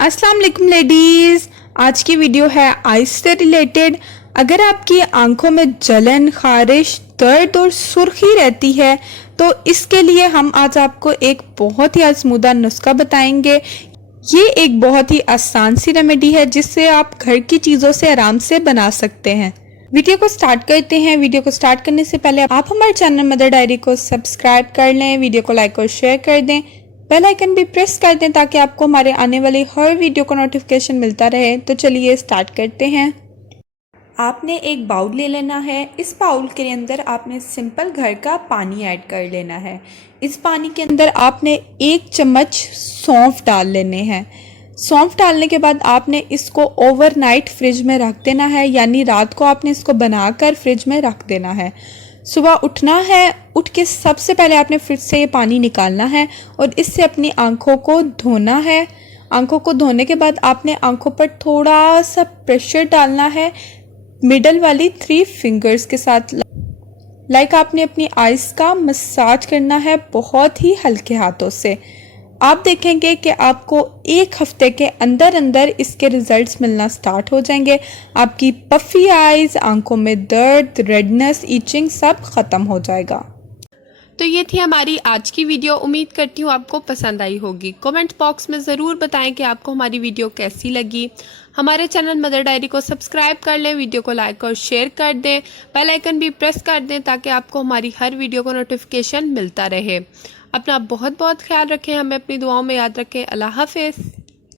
अस्सलाम वालेकुम लेडीज़। आज की वीडियो है आइस से रिलेटेड। अगर आपकी आंखों में जलन, खारिश, दर्द और सुर्खी रहती है तो इसके लिए हम आज आपको एक बहुत ही आजमूदा नुस्खा बताएंगे। ये एक बहुत ही आसान सी रेमेडी है जिससे आप घर की चीज़ों से आराम से बना सकते हैं। वीडियो को स्टार्ट करते हैं। वीडियो को स्टार्ट करने से पहले आप हमारे चैनल मदर डायरी को सब्सक्राइब कर लें, वीडियो को लाइक और शेयर कर दें, बेल आइकन भी प्रेस कर दें ताकि आपको हमारे आने वाली हर वीडियो का नोटिफिकेशन मिलता रहे। तो चलिए स्टार्ट करते हैं। आपने एक बाउल ले लेना है। इस बाउल के अंदर आपने सिंपल घर का पानी ऐड कर लेना है। इस पानी के अंदर आपने 1 चम्मच सौंफ डाल लेने हैं। सौंफ डालने के बाद आपने इसको ओवरनाइट फ्रिज में रख देना है, यानी रात को आपने इसको बनाकर फ्रिज में रख देना है। सुबह उठना है, उठ के सबसे पहले आपने फ्रिज से ये पानी निकालना है और इससे अपनी आंखों को धोना है। आंखों को धोने के बाद आपने आंखों पर थोड़ा सा प्रेशर डालना है मिडल वाली 3 फिंगर्स के साथ। लाइक आपने अपनी आइज़ का मसाज करना है बहुत ही हल्के हाथों से। आप देखेंगे कि आपको 1 हफ्ते के अंदर अंदर इसके रिजल्ट्स मिलना स्टार्ट हो जाएंगे। आपकी पफी आइज़, आंखों में दर्द, रेडनेस, ईचिंग सब ख़त्म हो जाएगा। तो ये थी हमारी आज की वीडियो। उम्मीद करती हूँ आपको पसंद आई होगी। कमेंट बॉक्स में ज़रूर बताएं कि आपको हमारी वीडियो कैसी लगी। हमारे चैनल मदर डायरी को सब्सक्राइब कर लें, वीडियो को लाइक और शेयर कर दें, बेल आइकन भी प्रेस कर दें ताकि आपको हमारी हर वीडियो को नोटिफिकेशन मिलता रहे। अपना बहुत बहुत ख्याल रखें, हमें अपनी दुआओं में याद रखें। अल्लाह हाफिज़।